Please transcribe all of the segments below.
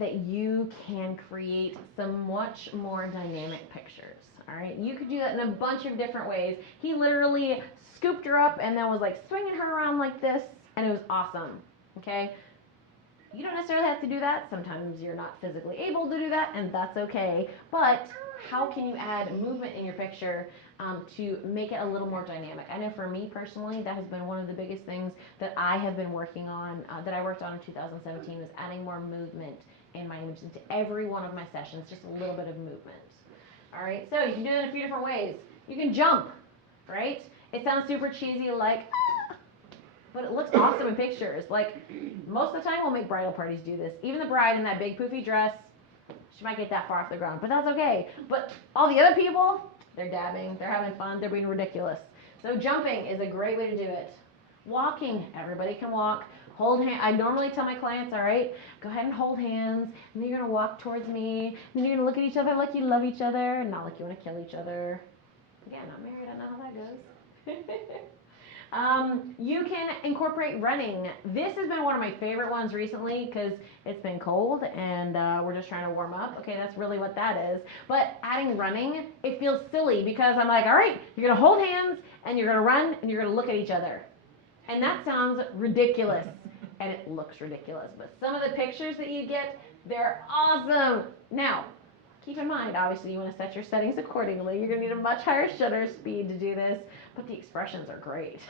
that you can create some much more dynamic pictures. All right, you could do that in a bunch of different ways. He literally scooped her up and then was like swinging her around like this, and it was awesome. Okay, you don't necessarily have to do that. Sometimes you're not physically able to do that, and that's okay. But how can you add movement in your picture to make it a little more dynamic? I know for me personally, that has been one of the biggest things that I have been working on, that I worked on in 2017, was adding more movement in my images into every one of my sessions, just a little bit of movement. All right, so you can do it in a few different ways. You can jump, right? It sounds super cheesy, like, but it looks awesome in pictures. Like, most of the time we'll make bridal parties do this. Even the bride in that big poofy dress, she might get that far off the ground, but that's okay. But all the other people, they're dabbing, they're having fun, they're being ridiculous. So jumping is a great way to do it. Walking, everybody can walk. Hold hand. I normally tell my clients, all right, go ahead and hold hands, and then you're gonna walk towards me, and then you're gonna look at each other like you love each other, and not like you want to kill each other. Again, not married, I don't know how that goes. You can incorporate running. This has been one of my favorite ones recently because it's been cold and we're just trying to warm up. Okay, that's really what that is. But adding running, it feels silly because I'm like, all right, you're gonna hold hands and you're gonna run and you're gonna look at each other. And that sounds ridiculous and it looks ridiculous. But some of the pictures that you get, they're awesome. Now, keep in mind, obviously, you want to set your settings accordingly. You're going to need a much higher shutter speed to do this, but the expressions are great.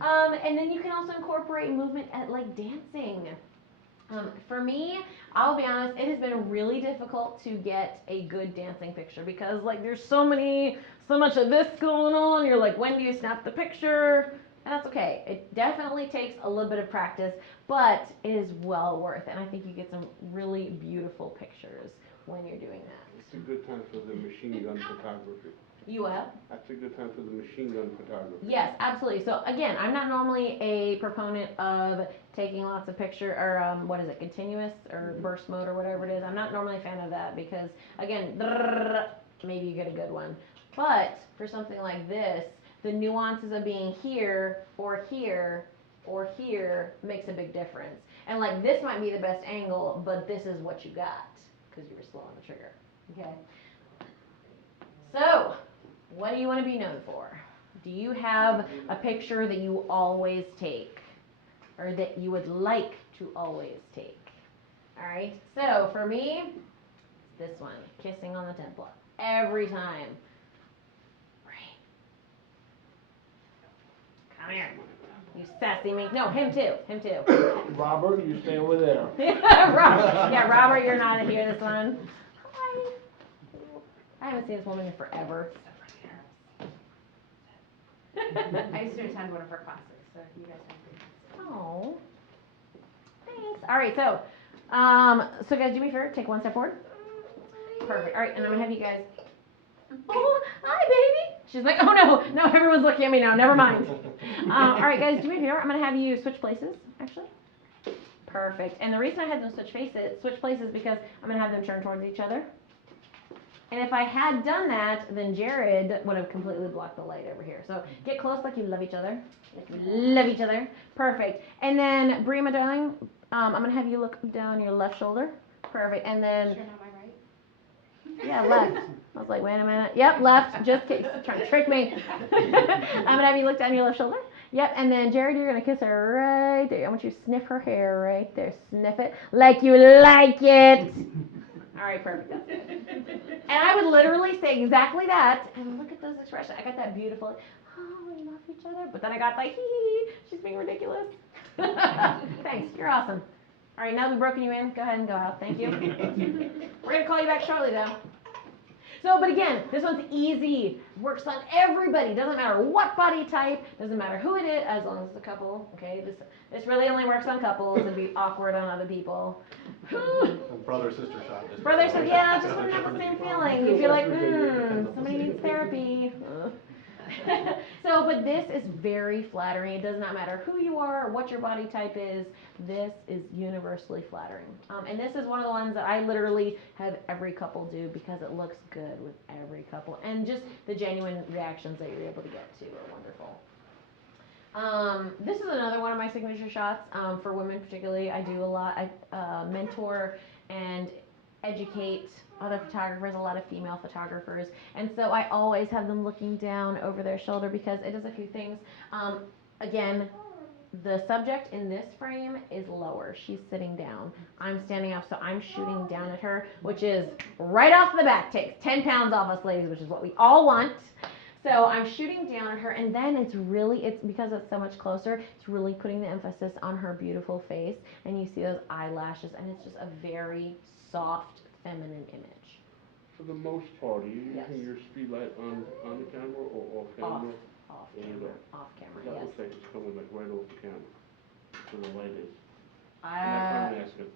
And then you can also incorporate movement at like dancing. For me, I'll be honest, it has been really difficult to get a good dancing picture because like there's so much of this going on. You're like, when do you snap the picture? And that's okay. It definitely takes a little bit of practice, but it is well worth it. And I think you get some really beautiful pictures when you're doing that. It's a good time for the machine gun photography. You what? That's a good time for the machine gun photography. Yes, absolutely. So again, I'm not normally a proponent of taking lots of picture or what is it, continuous or burst mode or whatever it is. I'm not normally a fan of that because again, maybe you get a good one. But for something like this, the nuances of being here or here or here makes a big difference. And like this might be the best angle, but this is what you got because you were slow on the trigger. Okay. So, what do you want to be known for? Do you have a picture that you always take or that you would like to always take? All right. So, for me, this one, kissing on the temple. Every time. Come here. You sassy me. No, him too. Him too. Robert, you stay over there. Robert, you're not here this one. Hi. I haven't seen this woman in forever. I used to attend one of her classes, so you guys have to. Oh. Thanks. All right, so guys, do me a favor, take one step forward. Perfect. All right, and I'm gonna have you guys. Oh, hi, baby. She's like, oh no, everyone's looking at me now. Never mind. All right, guys, do me a favor. I'm gonna have you switch places, actually. Perfect. And the reason I had them switch places because I'm gonna have them turn towards each other. And if I had done that, then Jared would have completely blocked the light over here. So get close like you love each other. Like you love each other. Perfect. And then, Bria, my darling, I'm going to have you look down your left shoulder. Perfect. And then... Sure, not my right? Yeah, left. I was like, wait a minute. Yep, left. Just kidding. Trying to trick me. I'm going to have you look down your left shoulder. Yep, and then, Jared, you're going to kiss her right there. I want you to sniff her hair right there. Sniff it like you like it. All right, perfect. That's good. And I would literally say exactly that. And look at those expressions. I got that beautiful, oh, we love each other. But then I got like, hee, she's being ridiculous. Thanks. You're awesome. All right, now that we've broken you in, go ahead and go out. Thank you. We're going to call you back shortly, though. So, but again, this one's easy. Works on everybody. Doesn't matter what body type. Doesn't matter who it is, as long as it's a couple. Okay, this really only works on couples. It'd be awkward on other people. Brother sister shot. Brother sister, yeah, just wouldn't have the same feeling. You feel like, somebody needs therapy. So, but this is very flattering. It does not matter who you are or what your body type is. This is universally flattering. And this is one of the ones that I literally have every couple do because it looks good with every couple. And just the genuine reactions that you're able to get to are wonderful. This is another one of my signature shots for women particularly. I do a lot. I mentor and educate other photographers, a lot of female photographers, and so I always have them looking down over their shoulder because it does a few things. Again, the subject in this frame is lower. She's sitting down. I'm standing up, so I'm shooting down at her, which is right off the bat takes 10 pounds off us ladies, which is what we all want. So I'm shooting down at her, and then it's because it's so much closer, it's really putting the emphasis on her beautiful face, and you see those eyelashes, and it's just a very soft, feminine image. For the most part, are you Yes. using your speed light on the camera or off camera? Off Or camera, the- off camera, That yes. looks like it's coming like right off the camera, where the light is. And that's what I'm asking.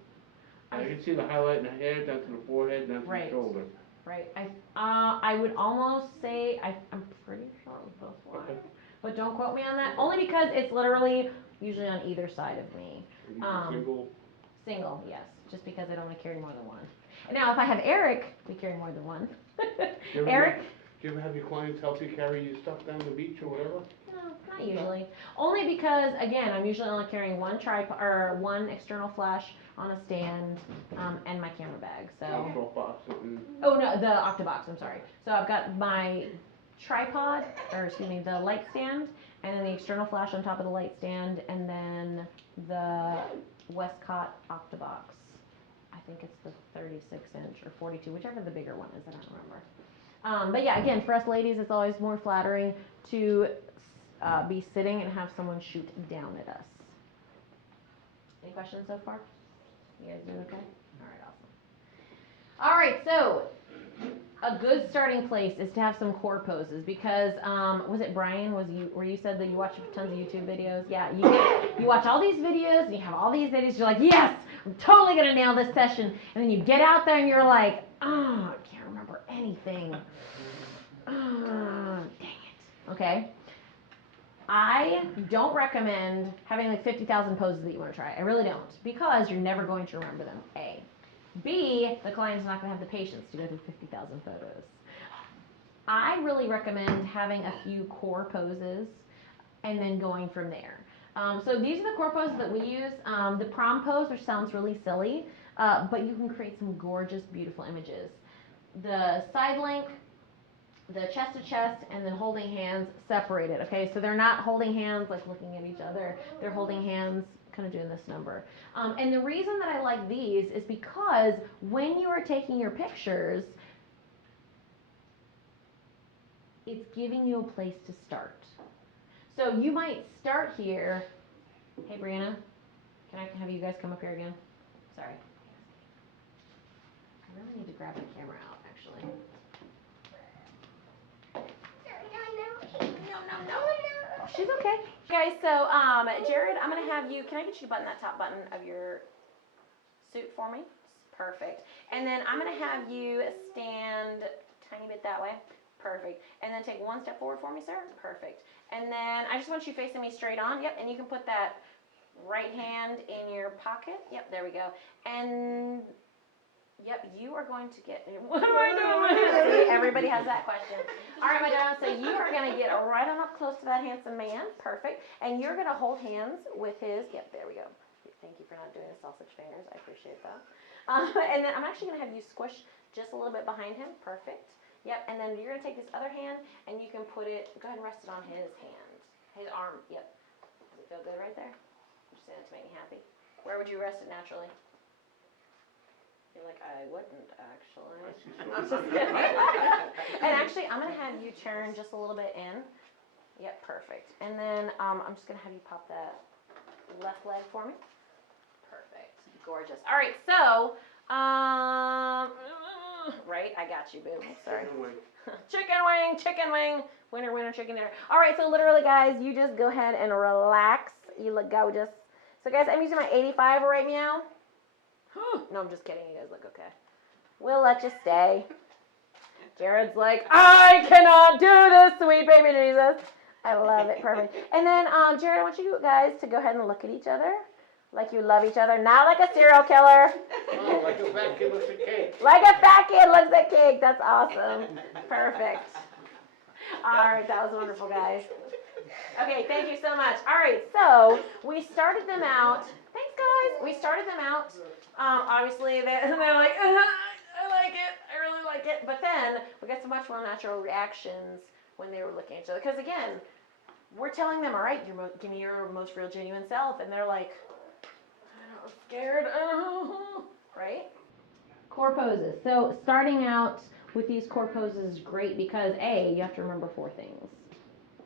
I can see the highlight in the hair, down to the forehead, down to the Right. shoulder. Right. I would almost say I'm pretty sure it was both wide, Okay. but don't quote me on that. Only because it's literally usually on either side of me. Are you single? Single, yes, just because I don't want to carry more than one. Now, if I have Eric, we carry more than one. Eric. Do you ever have your clients help you carry your stuff down the beach or whatever? No, not usually. Only because, again, I'm usually only carrying one tripod or one external flash on a stand, and my camera bag. So. Softbox and Oh no, the Octobox. I'm sorry. So I've got my tripod, or excuse me, the light stand, and then the external flash on top of the light stand, and then the Westcott Octobox. I think it's the 36-inch or 42, whichever the bigger one is. I don't remember. But yeah, again, for us ladies, it's always more flattering to be sitting and have someone shoot down at us. Any questions so far? You guys doing okay? All right, awesome. All right, so a good starting place is to have some core poses because was it Brian? Where you said that you watch tons of YouTube videos? Yeah, you watch all these videos and you have all these videos. You're like, yes, I'm totally gonna nail this session, and then you get out there and you're like, oh, I can't remember anything. Oh, dang it. Okay. I don't recommend having like 50,000 poses that you want to try. I really don't, because you're never going to remember them, A. B, the client's not going to have the patience to go through 50,000 photos. I really recommend having a few core poses and then going from there. So these are the core poses that we use. The prom pose, which sounds really silly, but you can create some gorgeous, beautiful images. The side link, the chest to chest, and then holding hands separated, okay? So they're not holding hands like looking at each other. They're holding hands kind of doing this number. And the reason that I like these is because when you are taking your pictures, it's giving you a place to start. So you might start here. Hey, Brianna, can I have you guys come up here again? Sorry. I really need to grab the camera out, actually. No. She's okay. Okay, so Jared, I'm gonna have you. Can I get you to button that top button of your suit for me? Perfect. And then I'm gonna have you stand a tiny bit that way. Perfect. And then take one step forward for me, sir. Perfect. And then I just want you facing me straight on. Yep. And you can put that right hand in your pocket. Yep. There we go. And yep, you are going to get. What am I doing? See, everybody has that question. All right, my darling. So you are going to get right on up close to that handsome man. Perfect. And you're going to hold hands with his. Yep, there we go. Thank you for not doing the sausage fingers. I appreciate that. And then I'm actually going to have you squish just a little bit behind him. Perfect. Yep. And then you're going to take this other hand and you can put it. Go ahead and rest it on his hand, his arm. Yep. Does it feel good right there? I'm just saying it to make me happy. Where would you rest it naturally? You're like, I wouldn't actually. I'm just kidding. And actually, I'm gonna have you turn just a little bit in. Yep, perfect. And then I'm just gonna have you pop that left leg for me. Perfect, gorgeous. All right, so right, I got you, boo. Sorry. Chicken wing. Winner, chicken dinner. All right, so literally, guys, you just go ahead and relax. You look gorgeous. So, guys, I'm using my 85 right now. No, I'm just kidding. You guys look okay. We'll let you stay. Jared's like, I cannot do this, sweet baby Jesus. I love it. Perfect. And then, Jared, I want you guys to go ahead and look at each other like you love each other. Not like a serial killer. oh, like a fat kid looks at cake. Like a fat kid looks at cake. That's awesome. Perfect. All right, that was wonderful, guys. Okay, thank you so much. All right, so we started them out. Thanks, guys. We started them out. Obviously, they're like, I like it. I really like it. But then we got some much more natural reactions when they were looking at each other. Because again, we're telling them, all right, give me your most real, genuine self. And they're like, I'm scared. Right? Core poses. So starting out with these core poses is great because A, you have to remember 4 things.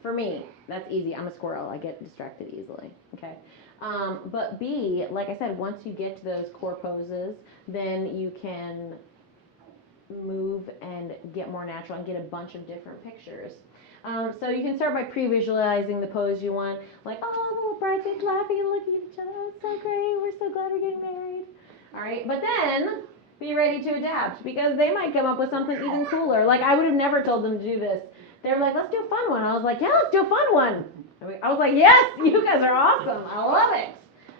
For me, that's easy. I'm a squirrel. I get distracted easily. Okay. But B, like I said, once you get to those core poses, then you can move and get more natural and get a bunch of different pictures. So you can start by pre-visualizing the pose you want, like, oh, little bridesmaids laughing and looking at each other. It's so great. We're so glad we're getting married. All right. But then be ready to adapt because they might come up with something even cooler. Like I would have never told them to do this. They were like, let's do a fun one. I was like, yeah, let's do a fun one. I was like, yes, you guys are awesome. I love it.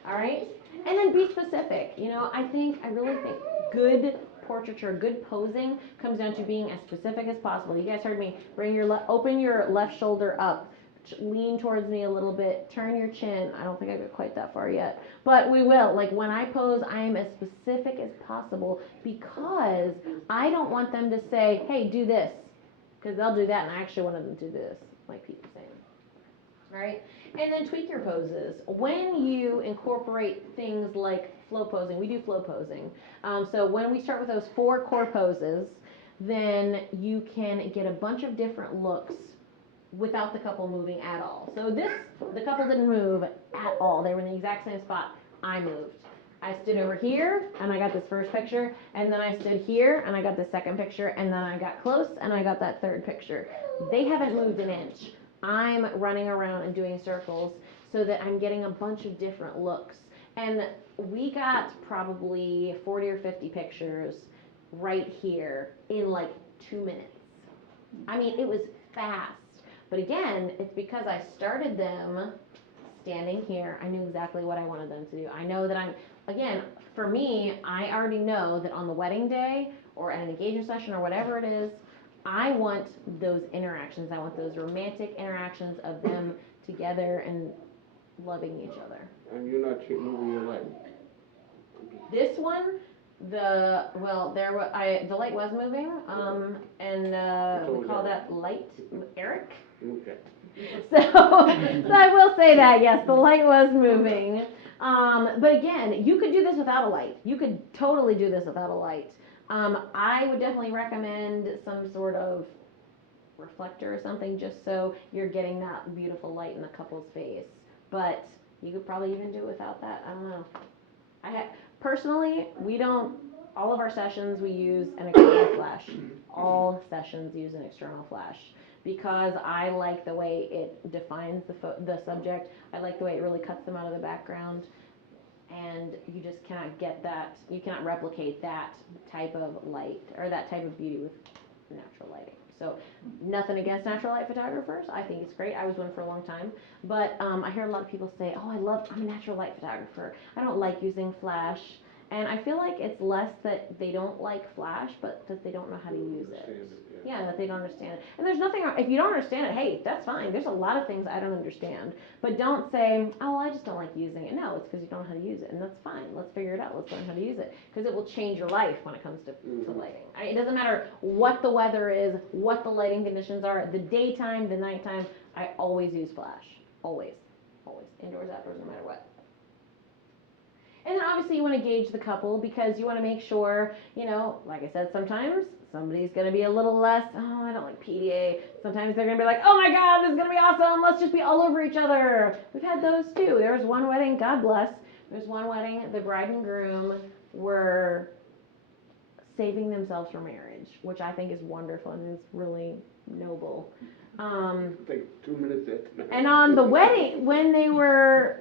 All right. And then be specific. You know, I really think good portraiture, good posing comes down to being as specific as possible. You guys heard me. Open your left shoulder up. Lean towards me a little bit. Turn your chin. I don't think I got quite that far yet. But we will. Like when I pose, I am as specific as possible because I don't want them to say, hey, do this. Because they'll do that, and I actually wanted them to do this, like Pete was saying. All right? And then tweak your poses. When you incorporate things like flow posing, we do flow posing. So when we start with those 4 core poses, then you can get a bunch of different looks without the couple moving at all. So the couple didn't move at all. They were in the exact same spot. I moved. I stood over here, and I got this first picture, and then I stood here, and I got the second picture, and then I got close, and I got that third picture. They haven't moved an inch. I'm running around and doing circles so that I'm getting a bunch of different looks. And we got probably 40 or 50 pictures right here in like 2 minutes. I mean, it was fast. But again, it's because I started them standing here. I knew exactly what I wanted them to do. I know that again, for me, I already know that on the wedding day or at an engagement session or whatever it is, I want those interactions. I want those romantic interactions of them together and loving each other. And you're not moving your leg. This one, the light was moving, and we call that light Eric. Okay. So I will say that, yes, the light was moving. But again, you could do this without a light. You could totally do this without a light. I would definitely recommend some sort of reflector or something just so you're getting that beautiful light in the couple's face. But you could probably even do it without that. I don't know. Personally, all of our sessions we use an external flash. All sessions use an external flash. Because I like the way it defines the subject. I like the way it really cuts them out of the background. And you just cannot get that, you cannot replicate that type of light or that type of beauty with natural lighting. So nothing against natural light photographers. I think it's great. I was one for a long time. But I hear a lot of people say, oh, I'm a natural light photographer. I don't like using flash. And I feel like it's less that they don't like flash, but that they don't know how to use it. Yeah, that they don't understand it. And there's nothing, if you don't understand it, hey, that's fine. There's a lot of things I don't understand. But don't say, oh, I just don't like using it. No, it's because you don't know how to use it. And that's fine. Let's figure it out. Let's learn how to use it. Because it will change your life when it comes to lighting. It doesn't matter what the weather is, what the lighting conditions are, the daytime, the nighttime. I always use flash. Always. Always. Indoors, outdoors, no matter what. And then obviously you want to gauge the couple because you want to make sure, like I said, sometimes somebody's going to be a little less, oh, I don't like PDA. Sometimes they're going to be like, oh my God, this is going to be awesome. Let's just be all over each other. We've had those too. There was one wedding, God bless. There's one wedding, the bride and groom were saving themselves for marriage, which I think is wonderful and is really noble. Like 2 minutes after. And on the wedding, when they were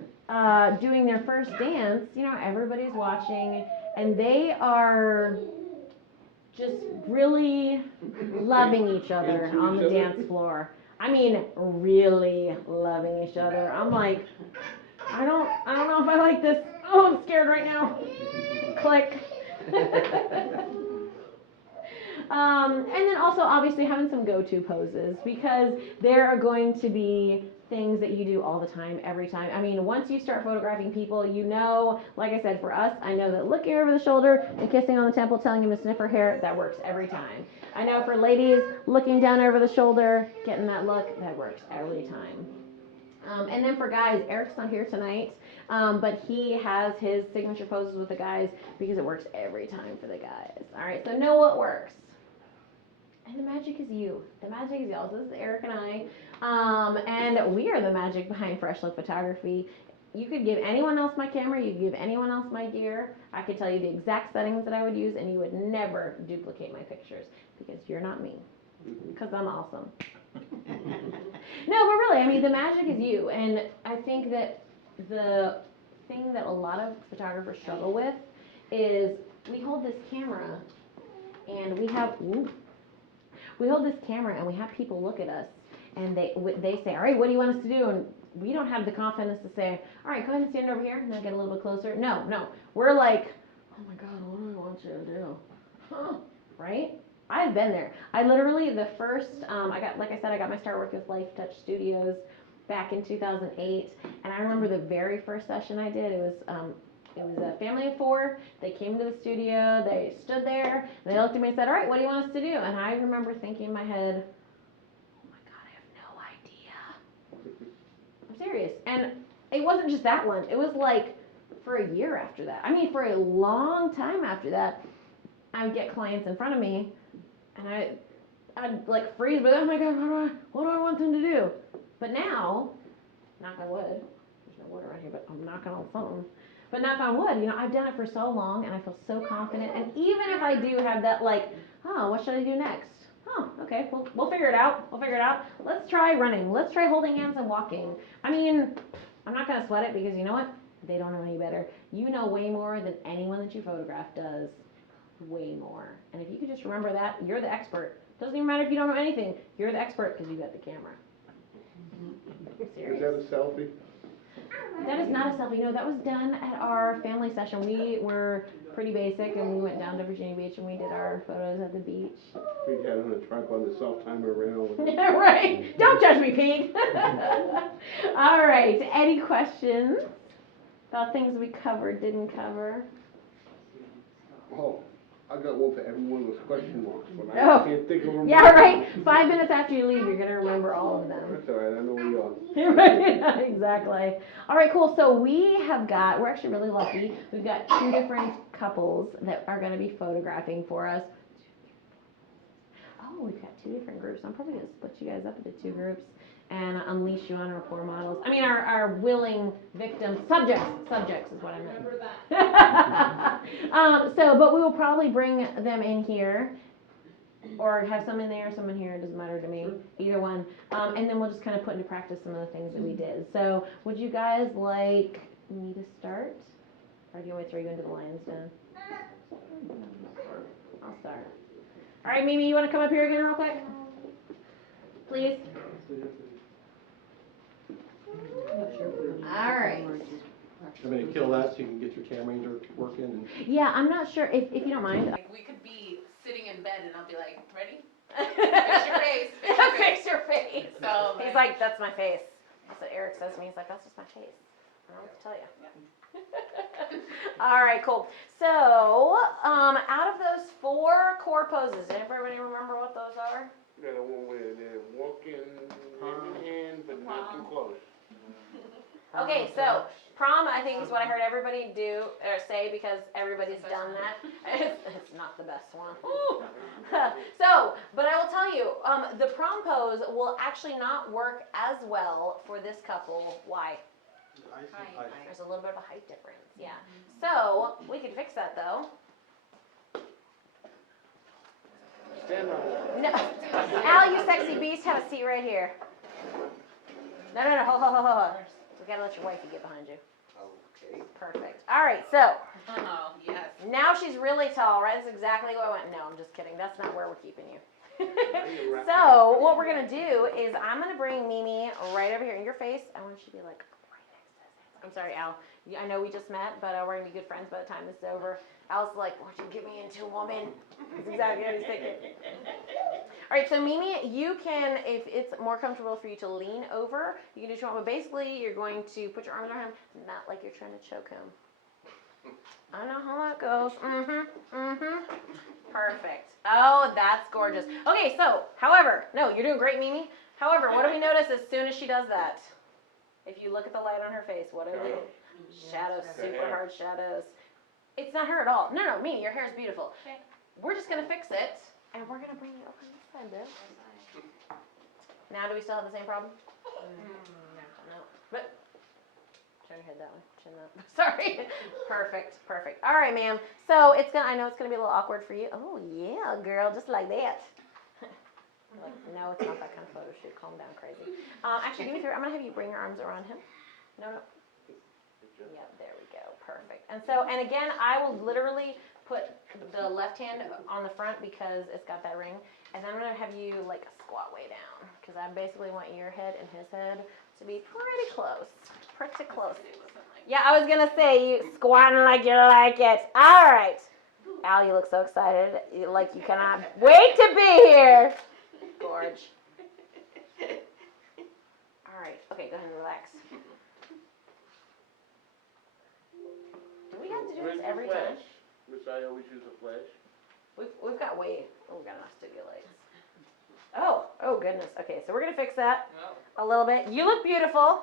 doing their first dance, everybody's watching, and they are just really loving each other on the dance floor. I mean, really loving each other. I'm like, I don't know if I like this. Oh, I'm scared right now. Click. And then also obviously having some go-to poses because there are going to be things that you do all the time, every time. I mean, once you start photographing people, you know, like I said, for us, I know that looking over the shoulder and kissing on the temple, telling him to sniff her hair, that works every time. I know for ladies, looking down over the shoulder, getting that look, that works every time. And then for guys, Eric's not here tonight, but he has his signature poses with the guys because it works every time for the guys. All right, so know what works. And the magic is you. The magic is y'all. So this is Eric and I. And we are the magic behind Fresh Look Photography. You could give anyone else my camera. You could give anyone else my gear. I could tell you the exact settings that I would use, and you would never duplicate my pictures because you're not me. Because I'm awesome. No, but really, I mean, the magic is you. And I think that the thing that a lot of photographers struggle with is we hold this camera and we have... We hold this camera and we have people look at us and they say, all right, what do you want us to do? And we don't have the confidence to say, all right, go ahead and stand over here and then get a little bit closer. No. We're like, oh my God, what do I want you to do? Huh? Right? I've been there. I literally, the first, like I said, I got my start working with Life Touch Studios back in 2008. And I remember the very first session I did, it was a family of 4. They came to the studio, they stood there, and they looked at me and said, all right, what do you want us to do? And I remember thinking in my head, oh my God, I have no idea. I'm serious. And it wasn't just that one. It was like for a year after that. I mean, for a long time after that, I would get clients in front of me, and I'd like freeze, but oh my God, what do I want them to do? But now, knock on wood, there's no wood around here, but I'm knocking on something. But knock on wood, you know, I've done it for so long and I feel so confident. And even if I do have that like, oh, what should I do next? Oh, okay, we'll figure it out. Let's try running. Let's try holding hands and walking. I mean, I'm not going to sweat it because you know what? They don't know any better. You know way more than anyone that you photograph does. Way more. And if you could just remember that, you're the expert. Doesn't even matter if you don't know anything. You're the expert because you got the camera. Is that a selfie? That is not a selfie. No, that was done at our family session. We were pretty basic, and we went down to Virginia Beach, and we did our photos at the beach. We had on a tripod and self-timer around. Yeah, right. Don't judge me, Pete. All right. Any questions about things we covered, didn't cover? Oh, I got one for every one of those question marks, but I Oh. can't think of them. Yeah, right. 5 minutes after you leave, you're going to remember all of them. That's all right, I know where you are. Right, exactly. All right, cool. So we're actually really lucky. We've got 2 different couples that are going to be photographing for us. Oh, we've got 2 different groups. I'm probably going to split you guys up into 2 groups and unleash you on our poor models. I mean, our willing victims, subjects is what I meant. Remember that. But we will probably bring them in here. Or have some in there, some in here, it doesn't matter to me, either one. And then we'll just kind of put into practice some of the things that we did. So would you guys like me to start? Or do you want me to throw you into the lion's den? I'll start. All right, Mimi, you want to come up here again real quick? Please? All right. I'm gonna kill that so you can get your camera working and. Yeah, I'm not sure if you don't mind. We could be sitting in bed and I'll be like, ready? Fix your face. Fix your face. Fix your face. So, He's like, that's my face. That's what Eric says to me. He's like, that's just my face. I don't know what to tell you. All right, cool. So, out of those 4 core poses, does everybody remember what those are? Yeah, the one where they're walking hand in hand, but not too close. Okay, so prom, I think, is what I heard everybody do or say because everybody's done that. It's not the best one. So, but I will tell you, the prom pose will actually not work as well for this couple. Why? There's a little bit of a height difference. Yeah. So we could fix that though. Stand on. No, Al, you sexy beast, have a seat right here. No, hold. We gotta let your wifey get behind you. Okay. Perfect. All right, so Oh, yes. now she's really tall, right? That's exactly what I went. No, I'm just kidding. That's not where we're keeping you. So what we're gonna do is I'm gonna bring Mimi right over here in your face. I want you to be like right next to this. I'm sorry, Al. I know we just met, but we're gonna be good friends by the time this is over. Al's like, won't you get me into a woman? That's exactly what he's thinking. All right, so Mimi, you can, if it's more comfortable for you to lean over, you can do what you want, but basically you're going to put your arms around him, not like you're trying to choke him. I know how that goes. Perfect. Oh, that's gorgeous. Okay, so, however, no, you're doing great, Mimi. However, what do we notice as soon as she does that? If you look at the light on her face, what are they? Shadows, super hard shadows. It's not her at all. No, no, Mimi, your hair is beautiful. Okay. We're just going to fix it, and we're going to bring it over this side, Bill. Now, do we still have the same problem? No. But, turn your head that way. Chin that. Sorry. Perfect, perfect. All right, ma'am. So, I know it's going to be a little awkward for you. Oh, yeah, girl, just like that. Like, no, it's not that kind of photo shoot. Calm down, crazy. Actually, do me a favor. I'm going to have you bring your arms around him. No. Yep, there we go. Perfect. And so, and again, I will literally put the left hand on the front because it's got that ring. And then I'm going to have you, like, squat way down. Because I basically want your head and his head to be pretty close. Pretty close. Yeah, I was going to say, you squatting like you like it. All right. Al, you look so excited. Like you cannot wait to be here. Gorge. All right. Okay, go ahead and relax. Do we have to do this every time? Which I always use a flash. We've got we've got enough studio lights. Oh goodness. Okay, so we're gonna fix that a little bit. You look beautiful.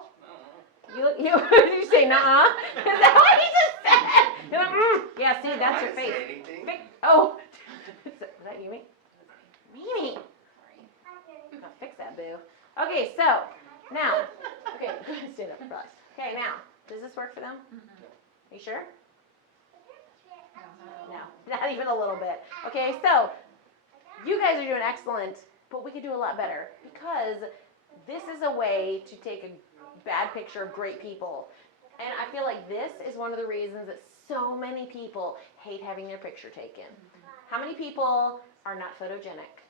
You did you say nuh-uh? Is that what he just said? You're like, yeah, see, that's your face. Oh, is that you, Mimi? I'll fix that, boo. Okay, so now, okay, go ahead and stand up, relax. Okay, now, does this work for them? Are you sure? No, not even a little bit. Okay, so you guys are doing excellent, but we could do a lot better because this is a way to take a bad picture of great people. And I feel like this is one of the reasons that so many people hate having their picture taken. How many people are not photogenic?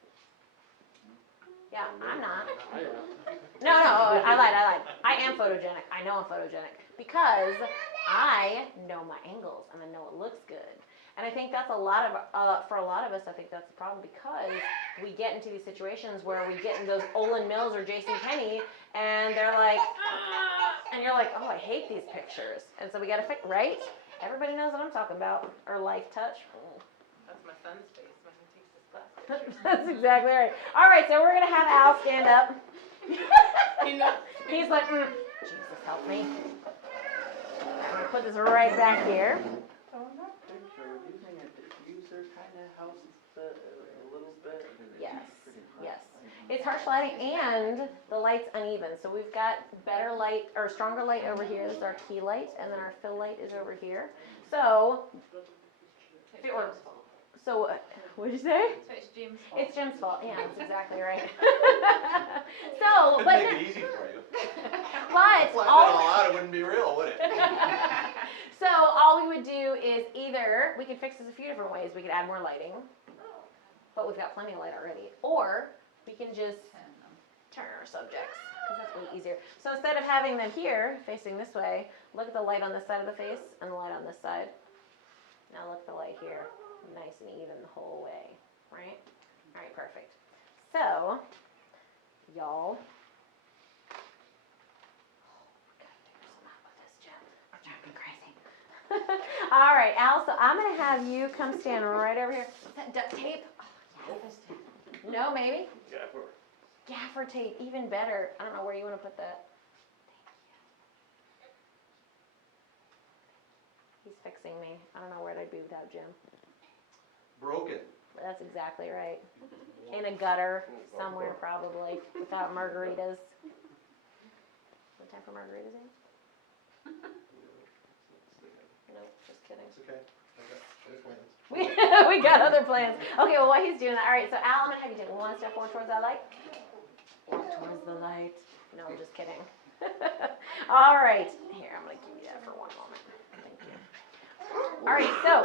Yeah, I'm not. No, I lied. I am photogenic. I know I'm photogenic because I know my angles and I know it looks good. And I think that's for a lot of us, I think that's the problem because we get into these situations where we get in those Olin Mills or Jason Kenney and they're like, and you're like, oh, I hate these pictures. And so we got to fix, right? Everybody knows what I'm talking about. Or Life Touch. That's my son's face when he takes his glasses. That's exactly right. All right, so we're going to have Al stand up. He's like, Jesus, help me. I'm going to put this right back here. On that picture, using a diffuser kind of helps a little bit. Yes. It's harsh lighting and the light's uneven. So we've got better light or stronger light over here. This is our key light, and then our fill light is over here. So, if it works. So, what did you say? So it's Jim's fault. It's Jim's fault. Yeah, that's exactly right. So, but Make it easy for you. but Flatten it all all out, it wouldn't be real, would it? so all we would do is either we could fix this a few different ways. We could add more lighting, but we've got plenty of light already, or we can just turn our subjects because that's way easier. So instead of having them here facing this way, look at the light on this side of the face and the light on this side. Now look at the light here, nice and even the whole way, right? All right, perfect. So, y'all. All right, Al, so I'm going to have you come stand right over here. Is that duct tape? Oh, yes. No, maybe? Gaffer tape, even better. I don't know where you want to put that. He's fixing me. I don't know where I'd be without Jim. Broken. That's exactly right. In a gutter somewhere, probably, without margaritas. What time for margaritas, Ian? Nope, just kidding. It's okay. I got plans. We got other plans. Okay, well, while he's doing that, all right, so Al, I'm going to have you take one step forward towards that light. Walk towards the light. No, I'm just kidding. All right. Here, I'm going to give you that for one moment. Thank you. All right, so,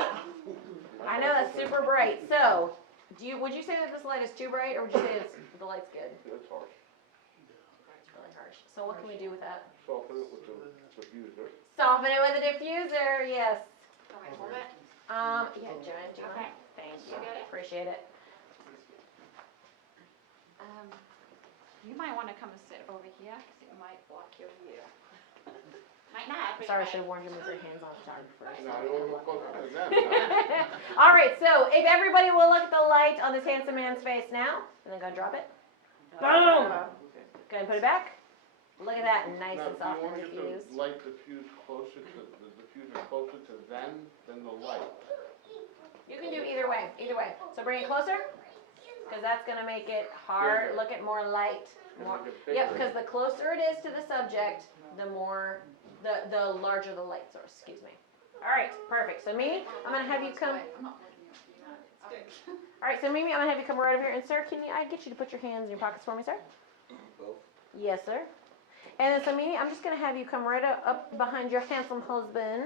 I know that's super bright. So, would you say that this light is too bright, or would you say the light's good? It's harsh. It's really harsh. So what can we do with that? Soften it with the diffuser. Soften it with a diffuser, yes. Okay, hold it. Yeah, Joanne, do you want Okay. it? Thank you. You got it? Appreciate it. You might wanna come and sit over here, cause it might block your view. Might not, but Sorry, I it should have might. warned you, move your hands on photographer. No, I don't want to go to them, huh? All right, so if everybody will look at the light on this handsome man's face now, and then go drop it. Boom! Go ahead and put it back. Look at that, nice Now, and do soft you want and to get diffused. the light diffused closer to, the diffuser closer to them than the light? You can do either way, either way. So bring it closer, because that's gonna make it hard. Bigger. Look at more light. More. Make it Yep, bigger. because the closer it is to the subject, the more, the larger the light source, excuse me. All right, perfect. So Mimi, I'm gonna have you come. I'm not looking at you. Okay. All right, so Mimi, I'm gonna have you come right over here. And sir, can I get you to put your hands in your pockets for me, sir? Both. Yes, sir. And then so Mimi, I'm just gonna have you come right up behind your handsome husband.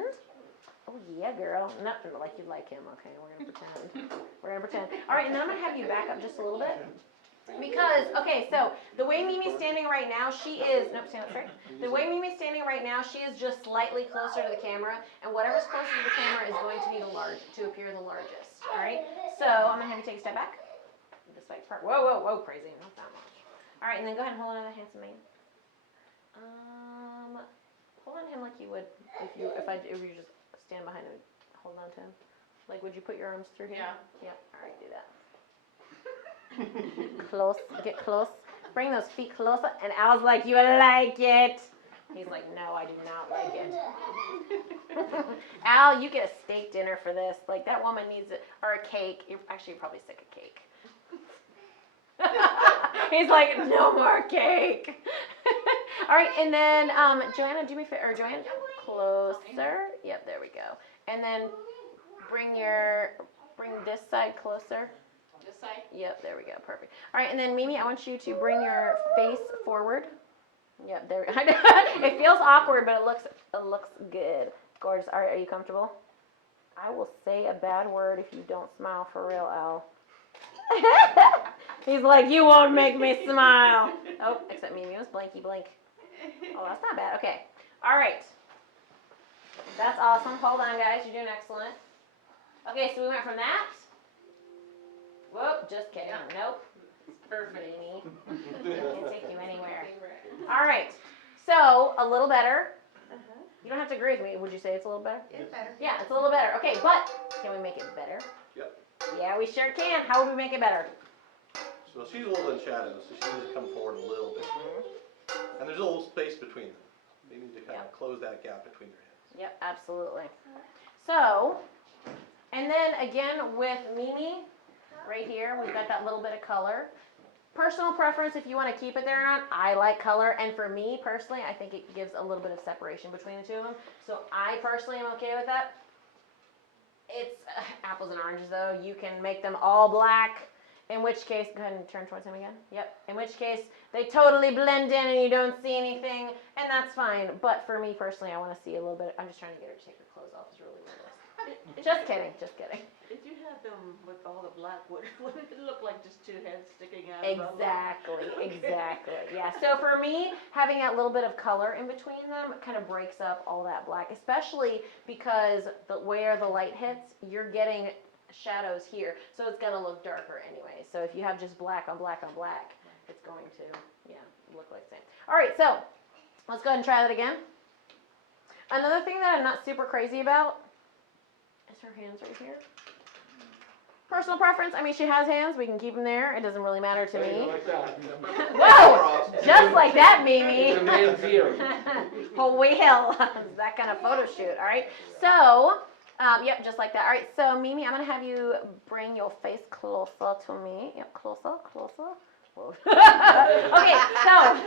Oh yeah, girl. No, like you like him. Okay, we're gonna pretend. We're gonna pretend. All right, and then I'm gonna have you back up just a little bit. Because, okay, so the way Mimi's standing right now, she is, nope, stand up straight. The way Mimi's standing right now, she is just slightly closer to the camera, and whatever's closer to the camera is going to be to appear the largest, all right? So I'm gonna have you take a step back. This way, whoa, crazy, not that much. All right, and then go ahead and hold on to the handsome man. Hold on to him like you would if you just stand behind him, hold on to him. Like, would you put your arms through here? Yeah. Yep, all right, do that. Close, get close. Bring those feet closer. And Al's like, you like it. He's like, no, I do not like it. Al, you get a steak dinner for this. Like, that woman needs it, or a cake. You're probably sick of cake. He's like, no more cake. All right, and then, Joanna, do me a favor, or Joanne, closer. Yep, there we go. And then bring this side closer. This side? Yep, there we go, perfect. All right, and then Mimi, I want you to bring your face forward. Yep, there. It feels awkward, but it looks good. Gorgeous. All right, are you comfortable? I will say a bad word if you don't smile for real, Al. He's like, you won't make me smile. Oh, except Mimi was blanky blank. Oh, that's not bad. Okay. All right. That's awesome. Hold on, guys. You're doing excellent. Okay, so we went from that. Whoop, just kidding. Nope. Perfect. Mimi. Can't take you anywhere. All right. So, a little better. You don't have to agree with me. Would you say it's a little better? It's better. Yeah, it's a little better. Okay, but can we make it better? Yep. Yeah, we sure can. How would we make it better? So she's a little in shadow, so she needs to come forward a little bit. And there's a little space between them. They need to kind of close that gap between their heads. Yep, absolutely. So, and then again with Mimi, right here, we've got that little bit of color. Personal preference, if you want to keep it there or not, I like color, and for me personally, I think it gives a little bit of separation between the two of them. So I personally am okay with that. It's apples and oranges though. You can make them all black, in which case, go ahead and turn towards him again. Yep, in which case, they totally blend in and you don't see anything, and that's fine. But for me personally, I want to see a little bit, I'm just trying to get her to take her clothes off. It's really weird. Just kidding, just kidding. If you had them with all the black, wouldn't it look like just two heads sticking out? Exactly, exactly. Yeah, so for me, having that little bit of color in between them kind of breaks up all that black, especially because where the light hits, you're getting shadows here, so it's going to look darker anyway. So if you have just black on black on black, it's going to, look like the same. All right, so let's go ahead and try that again. Another thing that I'm not super crazy about is her hands right here. Personal preference, I mean, she has hands, we can keep them there. It doesn't really matter to me. Like that. Whoa! Just like that, Mimi. It's a man's ear. Oh, well, that kind of photo shoot, all right? So, yep, just like that. All right, so Mimi, I'm going to have you bring your face closer to me. Yep, closer. Whoa. Okay, so,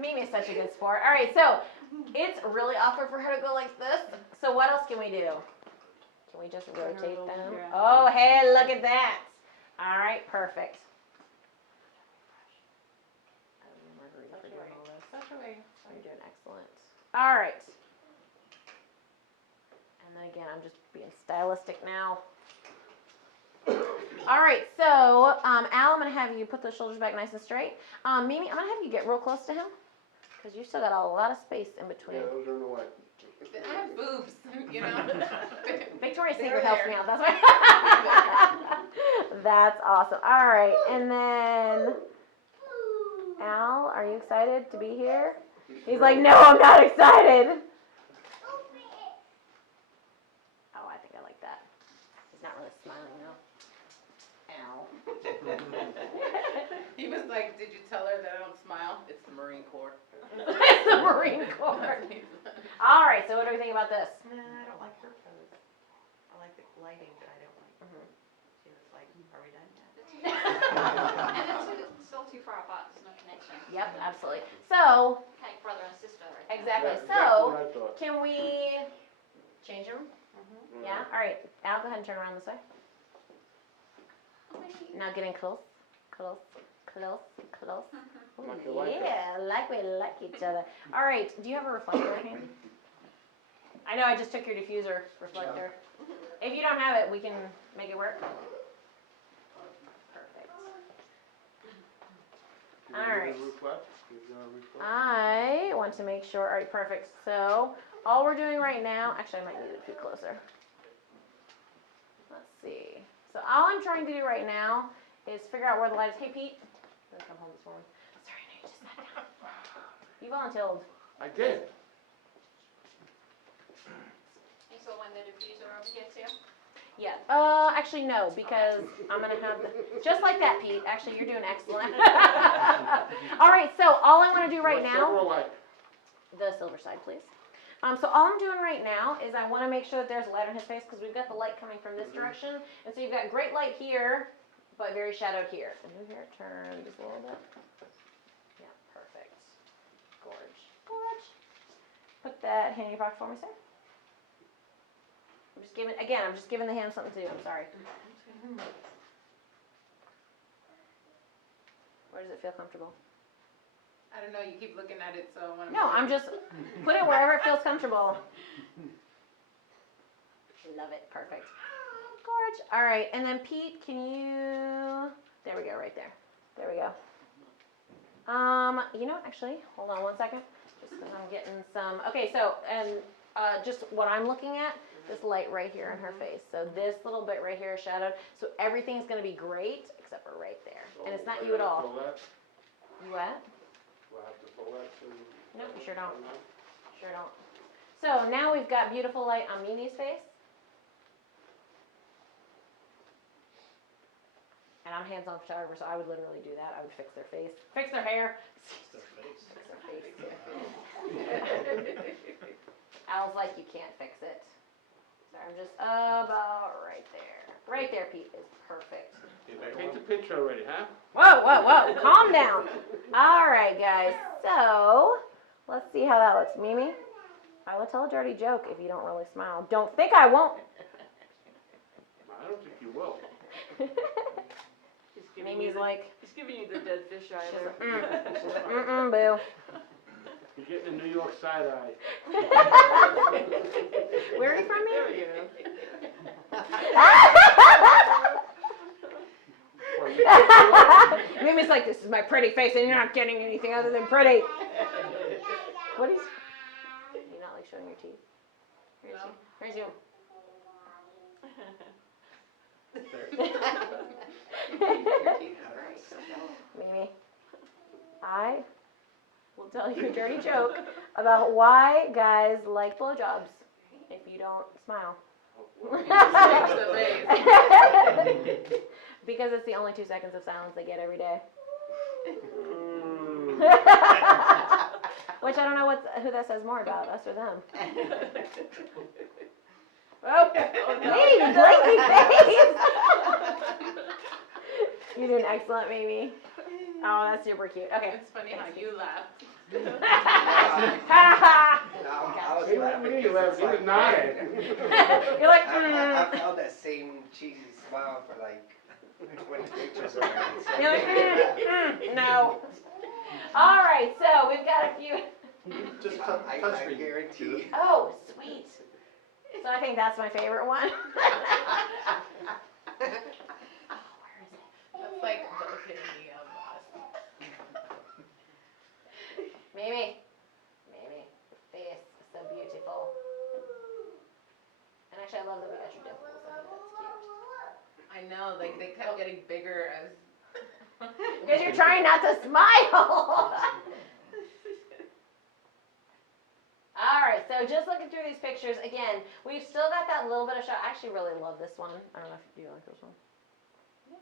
Mimi is such a good sport. All right, so, it's really awkward for her to go like this. So what else can we do? Can we just rotate them? Oh, hey, look at that. All right, perfect. Marguerite for doing all this. Such a way. You're doing excellent. All right. And then again, I'm just being stylistic now. All right, so Al, I'm going to have you put those shoulders back nice and straight. Mimi, I'm going to have you get real close to him. Because you still got a lot of space in between. Yeah, those are in the way. I have boobs, you know? Victoria's They're Secret helps there. me out. That's why. That's awesome. All right, and then Al, are you excited to be here? He's like, no, I'm not excited. Oh, I think I like that. He's not really smiling though. Al. He was like, did you tell her that I don't smile? It's the Marine Corps. It's the Marine Corps. All right, so what do we think about this? Nah, I don't like her pose. I like the lighting, but I don't like. She was like, are we done yet? And it's still too far apart, there's no connection. Yep, absolutely. So, Like brother and sister right there. exactly. Yeah, So, what I thought. can we change them? Yeah? All right. Al, go ahead and turn around this way. Now getting close. Close. Close. Close. Like you like Yeah, like we like each other. All right. Do you have a reflector handy? I know I just took your diffuser reflector. If you don't have it, we can make it work. Perfect. You want All me right. to reflect? You gonna reflect? I want to make sure. All right, perfect. So all we're doing right now, actually, I might need it to be closer. Let's see. So all I'm trying to do right now is figure out where the light is. Hey, Pete. Come hold this for me. Sorry, no, you just sat down. You volunteered. I did. And so when the diffuser over here too? Yeah. Actually, no, because I'm gonna have just like that, Pete. Actually, you're doing excellent. All right. So all I want to do right What now. silver light? The silver side, please. So all I'm doing right now is I want to make sure that there's light on his face because we've got the light coming from this direction, and so you've got great light here, but very shadowed here. And move here, turn just a little bit. Yeah, perfect. Gorge. Gorge. Put that hand in your pocket for me, sir. I'm just giving, again, I'm just giving the hand something to do. I'm sorry. Where does it feel comfortable? I don't know, you keep looking at it, so I want to. No, I'm just, put it wherever it feels comfortable. Love it, perfect. Gorge. All right, and then Pete, can you, there we go, right there. There we go. You know, actually, hold on one second. Just because I'm getting some, okay, so, and just what I'm looking at, this light right here in her face. So this little bit right here is shadowed. So everything's gonna be great, except for right there. And it's not you at all. Fill that? You what? Do I have to fill that too? No, you sure don't. Sure don't. So now we've got beautiful light on Mimi's face. And I'm a hands-on photographer, so I would literally do that. I would fix their face, fix their hair. Their face. Fix their face. Al's like, you can't fix it. So I'm just about right there. Right there, Pete, is perfect. Paint the picture already, huh? Whoa, whoa, whoa, calm down. All right, guys, so let's see how that looks. Mimi, I will tell a dirty joke if you don't really smile. Don't think I won't. I don't think you will. He's giving you Mimi's the, like, he's giving you the dead fish eye there. she's like, boo. You're getting the New York side eye. Where are you from, There Mimi? you go. Mimi's like, this is my pretty face, and you're not getting anything other than pretty. What is? You not like showing your teeth? Here's you. Mimi, I will tell you a dirty joke about why guys like blowjobs if you don't smile. Because it's the only 2 seconds of silence they get every day. Which I don't know who that says more about, us or them. Oh, Mimi, blinky face! You're doing excellent, Mimi. Oh, that's super cute. Okay. It's funny how you laugh. See what you mean, you laughed, you was nodding. You're like, I felt that same cheesy smile for like 20 pictures already. So. You're like, no. All right, so we've got a few. Just I touchscreen. guarantee. Oh, sweet. So I think that's my favorite one. That's like the epitome of us. Mimi, like they kept getting bigger as. Because you're trying not to smile. All right, so just looking through these pictures, again, we've still got that little bit of shot. I actually really love this one. I don't know if you like this one. Yeah.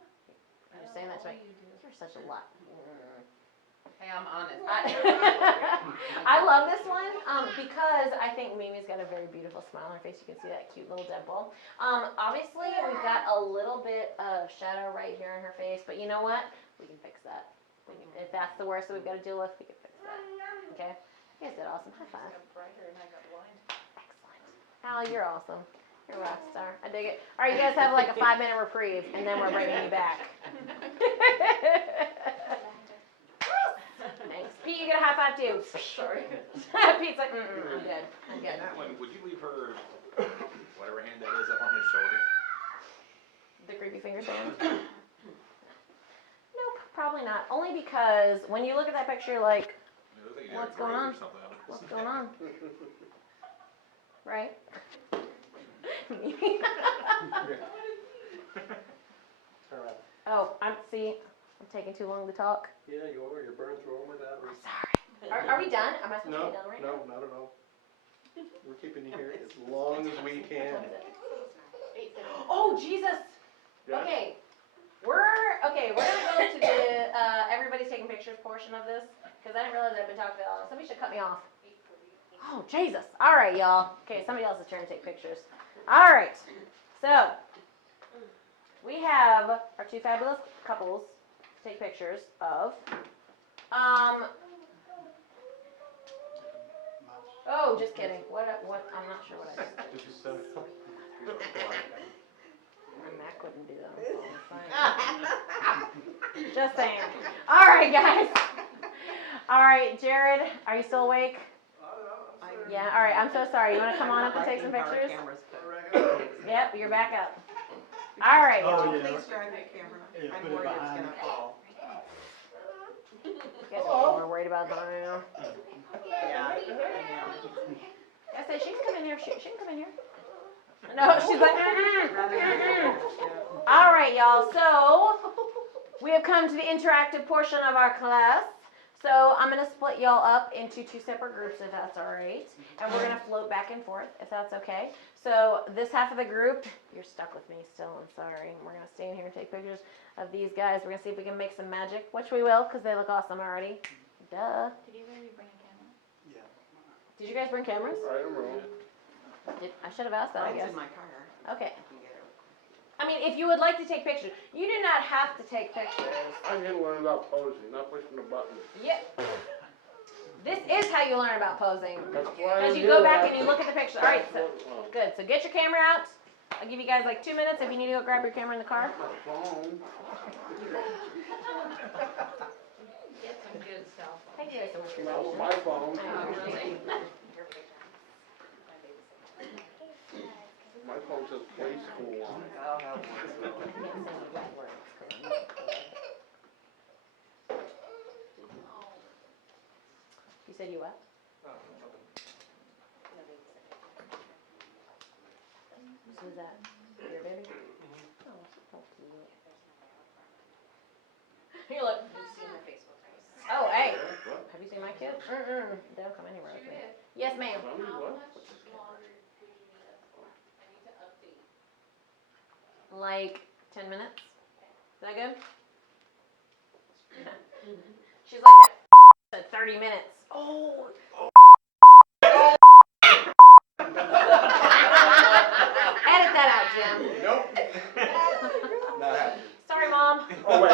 I'm just saying that's right. You do. You're such a lot. Hey, I'm honest. I love this one because I think Mimi's got a very beautiful smile on her face. You can see that cute little dimple. Obviously, we've got a little bit of shadow right here on her face, but you know what? We can fix that. If that's the worst that we've got to deal with, we can fix that. Okay? You guys did awesome. High five. Got brighter and I got blind. Excellent. Al, you're awesome. You're a rock star. I dig it. All right, you guys have like a 5-minute reprieve, and then we're bringing you back. Thanks. Pete, you get a high five too. Sorry. Pete's like, I'm good. I'm good. And that one, would you leave her, whatever hand that is, up on his shoulder? The creepy finger sand? Nope, probably not. Only because when you look at that picture, you're like, It looks like you What's got a going on? grove or something on it. what's going on? Right? Turn around. Oh, I'm taking too long to talk. Yeah, you are, you're burning through all my batteries. Sorry. Are we done? Am I supposed to No, be done right now? no, not at all. We're keeping you here as long as we can. Oh, Jesus! Yeah? Okay, we're gonna go to the everybody's taking pictures portion of this because I didn't realize I'd been talking that long. Somebody should cut me off. Oh, Jesus! All right, y'all. Okay, somebody else's turn to take pictures. All right, so we have our two fabulous couples to take pictures of. Oh, just kidding. What? I'm not sure what I just. Did you send it? My Mac wouldn't do that. Just saying. All right, guys. All right, Jared, are you still awake? Yeah. All right. I'm so sorry. You want to come on up and take some pictures? Yep. You're back up. All right. Oh, y'all. yeah. Please drive your camera. Yeah, I'm put it worried it's behind. gonna fall. You guys are a little more worried about that right now. Yeah, I know. I said she can come in here. She can come in here. No, she's like. All right, y'all. So we have come to the interactive portion of our class. So I'm gonna split y'all up into two separate groups, if that's all right, and we're gonna float back and forth, if that's okay. So this half of the group, you're stuck with me still. I'm sorry. We're gonna stay in here and take pictures of these guys. We're gonna see if we can make some magic, which we will, cause they look awesome already. Duh. Did you really bring a camera? Did you guys bring cameras? I don't know. I should have asked that, I Mine's guess. in my car. Okay. I can get it. I mean, if you would like to take pictures, you do not have to take pictures. I'm here to learn about posing, not pushing the button. Yep. This is how you learn about posing. That's why Because I'm you go here. back and you look at the pictures. All right, so Oh, good. So get your camera out. I'll give you guys like 2 minutes if you need to go grab your camera in the car. my phone. Get some good stuff. Thank you guys so much for your Not patience. my phone. I appreciate it. My phone says play school on it. I'll have one. I can't say the right words. You said you what? Who's that? Your baby? Oh, so cute. You're like, You've seen her Facebook post. oh, hey, What? have you seen my kid? They don't come anywhere with me. Judith, Yes, ma'am. Tell me how what? much longer do you need us for? I need to update. Like 10 minutes? Is that good? She's like, that 30 minutes. Oh. Edit that out, Jim. Nope. Not happening. Sorry, Mom. Oh, wait.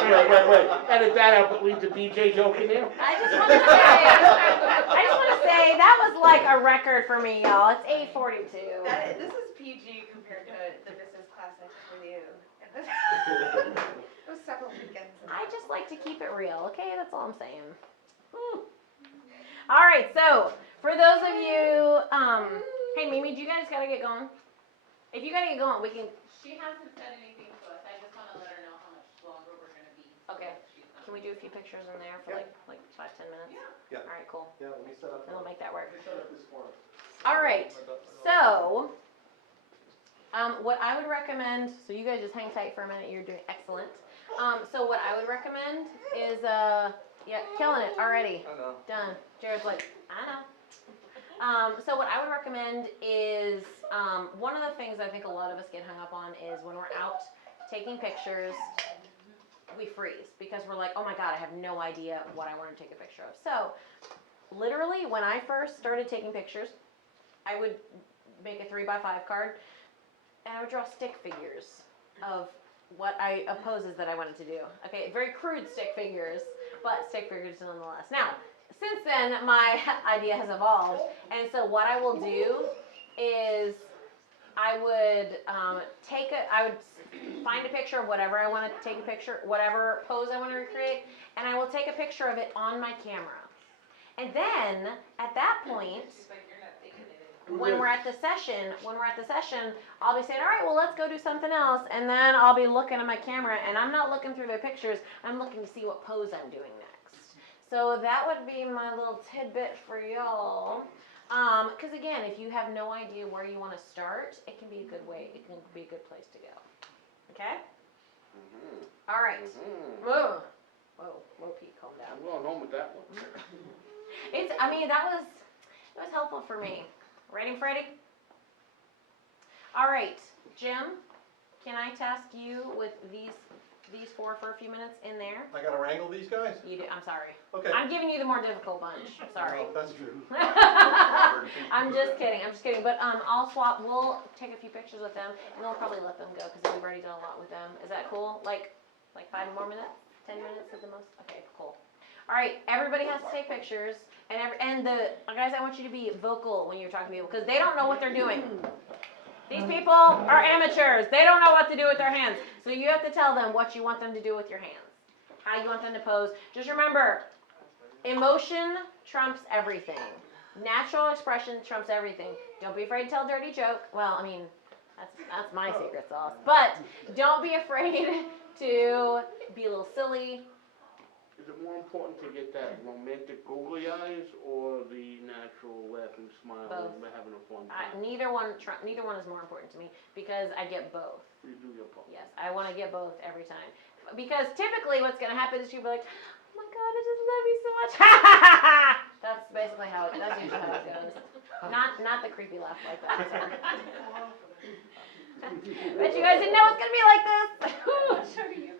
Edit that out, but leave the DJ joke in there. I just want to say that was like a record for me, y'all. It's 8:42. This is PG compared to the business class I took with you. It was several weekends. I just like to keep it real, okay? That's all I'm saying. All right, so for those of you, hey Mimi, do you guys gotta get going? If you gotta get going, we can. She hasn't said anything to us. I just wanna let her know how much longer we're gonna be. Okay. She's not- Can we do a few pictures in there for like 5-10 minutes? Yeah. All right, cool. Yeah, let me set up. Then we'll make that work. Let me set up this form. All right. So, what I would recommend, so you guys just hang tight for a minute. You're doing excellent. excellent. So what I would recommend is, yeah, killing it already. I know. Done. Jared's like, I know. So what I would recommend is, one of the things I think a lot of us get hung up on is when we're out taking pictures, we freeze because we're like, oh my God, I have no idea what I want to take a picture of. So literally when I first started taking pictures, I would make a 3x5 card and I would draw stick figures of of poses that I wanted to do. Okay, very crude stick figures, but stick figures nonetheless. Now, since then, my idea has evolved, and so what I will do is I would find a picture of whatever I want to take a picture, whatever pose I want to recreate, and I will take a picture of it on my camera. And then, at that point, She's like, you're not thinking it. when we're at the session, I'll be saying, all right, well, let's go do something else. And then I'll be looking at my camera, and I'm not looking through their pictures. I'm looking to see what pose I'm doing next. So that would be my little tidbit for y'all. Because again, if you have no idea where you want to start, it can be a good place to go. Okay? All right. Whoa, Pete, calm down. I'm going home with that one. It was helpful for me. Ready, Freddie? All right, Jim, can I task you with these four for a few minutes in there? I gotta wrangle these guys? You do, I'm sorry. Okay. I'm giving you the more difficult bunch, sorry. Well, that's true. I'm just kidding, but we'll take a few pictures with them, and then we'll probably let them go, because we've already done a lot with them. Is that cool? Like 5 more minutes? 10 minutes at the most? Okay, cool. All right, everybody has to take pictures, and the guys, I want you to be vocal when you're talking to people, because they don't know what they're doing. These people are amateurs. They don't know what to do with their hands. So you have to tell them what you want them to do with your hands, how you want them to pose. Just remember, emotion trumps everything. Natural expression trumps everything. Don't be afraid to tell a dirty joke. Well, I mean, that's my secret sauce. But don't be afraid to be a little silly. Is it more important to get that romantic googly eyes or the natural laughing smile Both. and having a fun time? Neither one is more important to me because I get both. You do your part. Yes, I want to get both every time. Because typically what's going to happen is you'll be like, oh my God, I just love you so much. That's basically that's usually how it goes. Not the creepy laugh like that. Sorry. Bet you guys didn't know it's going to be like this. So you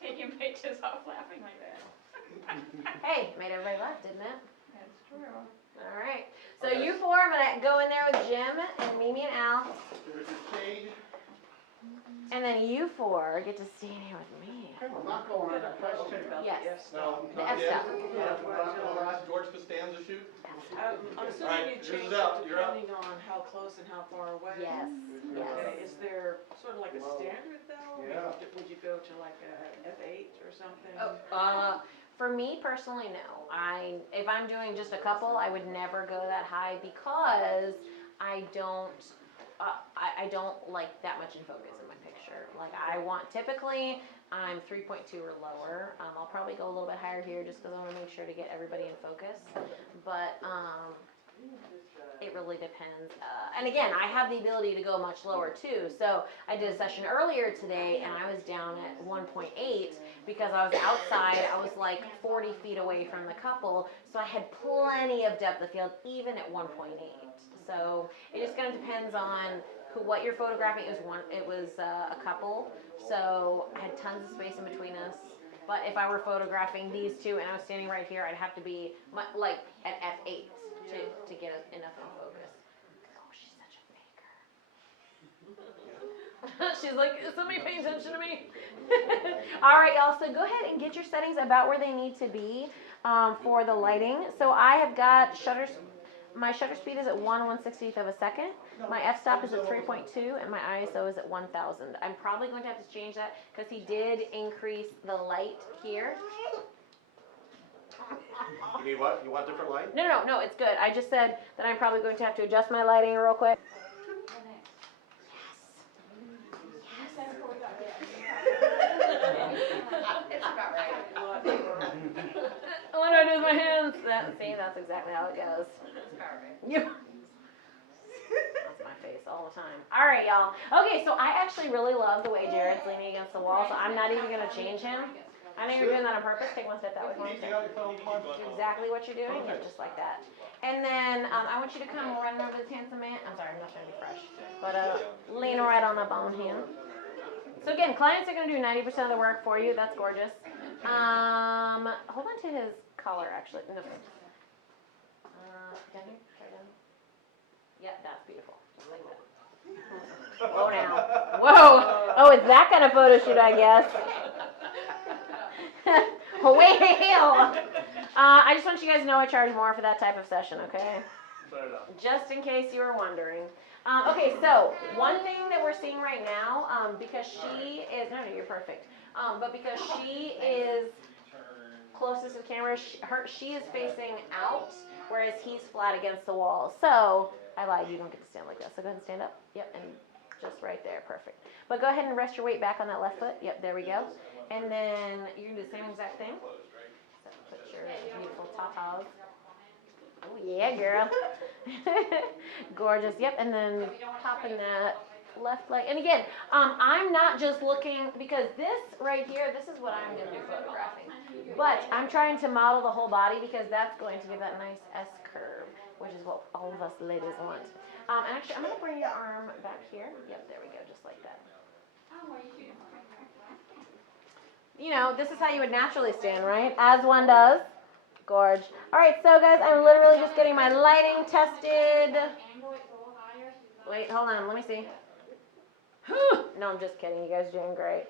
taking pictures off laughing like that. Hey, made everybody laugh, didn't it? That's true. All right. So you four, I'm going to go in there with Jim and Mimi and Al. There's your shade. And then you four get to stay in here with me. I'm not going on that question. Yes. No, The not F yet. stuff. We're not gonna ask George Costanza shoot. I'm Alright, assuming you yours change is out. it You're up. depending on how close and how far away. Yes. Yes. Okay, is there sort of like a Well, standard though? yeah. Would you go to like a F8 or something? For me personally, no. If I'm doing just a couple, I would never go that high because I don't like that much in focus in my picture. Like typically I'm 3.2 or lower. I'll probably go a little bit higher here just because I want to make sure to get everybody in focus. But it really depends. And again, I have the ability to go much lower too. So I did a session earlier today and I was down at 1.8 because I was outside. I was like 40 feet away from the couple. So I had plenty of depth of field even at 1.8. So it just kind of depends on what you're photographing. It was a couple. So I had tons of space in between us. But if I were photographing these two and I was standing right here, I'd have to be like at F8 to get enough in focus. Oh, she's such a faker. She's like, is somebody paying attention to me? All right, y'all, so go ahead and get your settings about where they need to be for the lighting. So I have got my shutter speed is at 1/160th of a second. My f-stop is at 3.2 and my ISO is at 1000. I'm probably going to have to change that because he did increase the light here. You need what? You want different light? No, it's good. I just said that I'm probably going to have to adjust my lighting real quick. It's about right. What do I do with my hands? That's exactly how it goes. It's about right. You. That's my face all the time. All right, y'all. Okay, so I actually really love the way Jared's leaning against the wall, so I'm not even gonna change him. I know you're doing that on purpose. Take one step that way for me. Do exactly what you're doing, yeah, just like that. And then I want you to come run over this handsome man. I'm sorry, I'm not trying to be fresh, but lean right on up on him. So again, clients are gonna do 90% of the work for you. That's gorgeous. Hold on to his collar, actually. No. Down here, try down. Yeah, that's beautiful. Just like that. Whoa now. Whoa! Oh, it's that kind of photo shoot, I guess. Well, I just want you guys to know I charge more for that type of session, okay? Just in case you were wondering. Okay, so one thing that we're seeing right now, because she is, no, you're perfect. But because she is closest to the camera, she is facing out, whereas he's flat against the wall. So, I lied, you don't get to stand like that. So go ahead and stand up. Yep, and just right there, perfect. But go ahead and rest your weight back on that left foot. Yep, there we go. And then you're gonna do the same exact thing. So put your beautiful tatas. Oh yeah, girl. Gorgeous. Yep, and then popping that left leg. And again, I'm not just looking, because this right here, this is what I'm gonna be photographing. But I'm trying to model the whole body because that's going to give that nice S curve, which is what all of us ladies want. And actually, I'm gonna bring your arm back here. Yep, there we go, just like that. You know, this is how you would naturally stand, right? As one does. Gorge. All right, so guys, I'm literally just getting my lighting tested. Wait, hold on, let me see. No, I'm just kidding. You guys are doing great.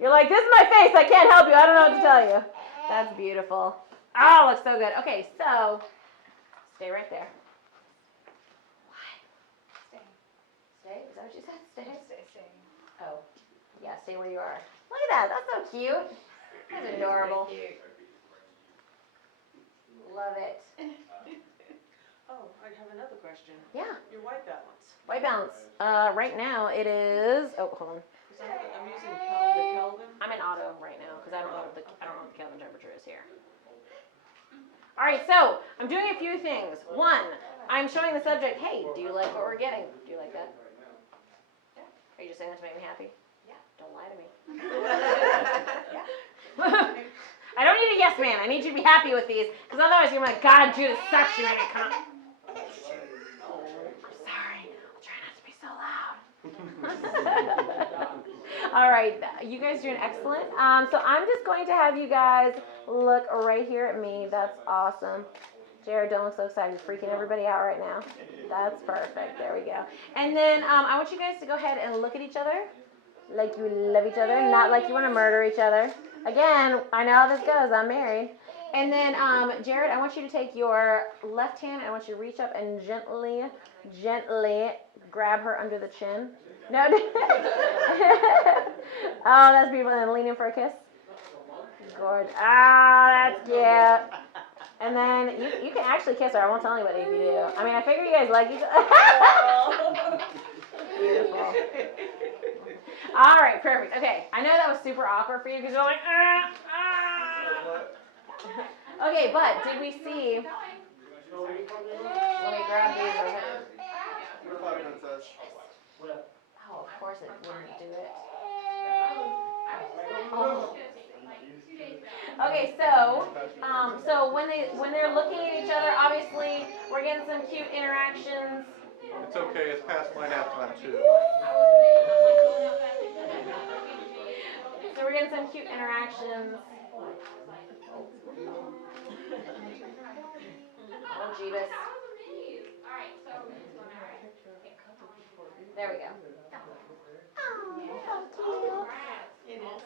You're like, this is my face. I can't help you. I don't know what to tell you. That's beautiful. Oh, looks so good. Okay, so stay right there. What? Stay? Is that what you said? Stay? Oh, yeah, stay where you are. Look at that. That's so cute. That's adorable. Love it. Oh, I have another question. Yeah. Your white balance. White balance. Right now it is. Oh, hold on. I'm using the Kelvin. I'm in auto right now because I don't know what the Kelvin temperature is here. All right, so I'm doing a few things. One, I'm showing the subject. Hey, do you like what we're getting? Do you like that? Yeah. Are you just saying that to make me happy? Yeah. Don't lie to me. Yeah. I don't need a yes man. I need you to be happy with these, because otherwise you're like, God, Judith sucks. You made it come. Oh, I'm sorry. I'll try not to be so loud. All right, you guys are doing excellent. So I'm just going to have you guys look right here at me. That's awesome. Jared, don't look so excited. You're freaking everybody out right now. That's perfect. There we go. And then I want you guys to go ahead and look at each other like you love each other, not like you want to murder each other. Again, I know how this goes. I'm married. And then, Jared, I want you to take your left hand, and I want you to reach up and gently grab her under the chin. No. Oh, that's beautiful. And then lean in for a kiss. Gorgeous. Ah, that's cute. And then you can actually kiss her. I won't tell anybody if you do. I mean, I figure you guys like each other. Beautiful. All right, perfect. Okay, I know that was super awkward for you because you're like, Okay, but did we see? Let me grab these. Oh, of course it wouldn't do it. Oh. Okay, so when they're looking at each other, obviously we're getting some cute interactions. It's okay, it's past my nap time too. So we're getting some cute interactions. Oh, Judith. There we go. Oh, how cute. It is.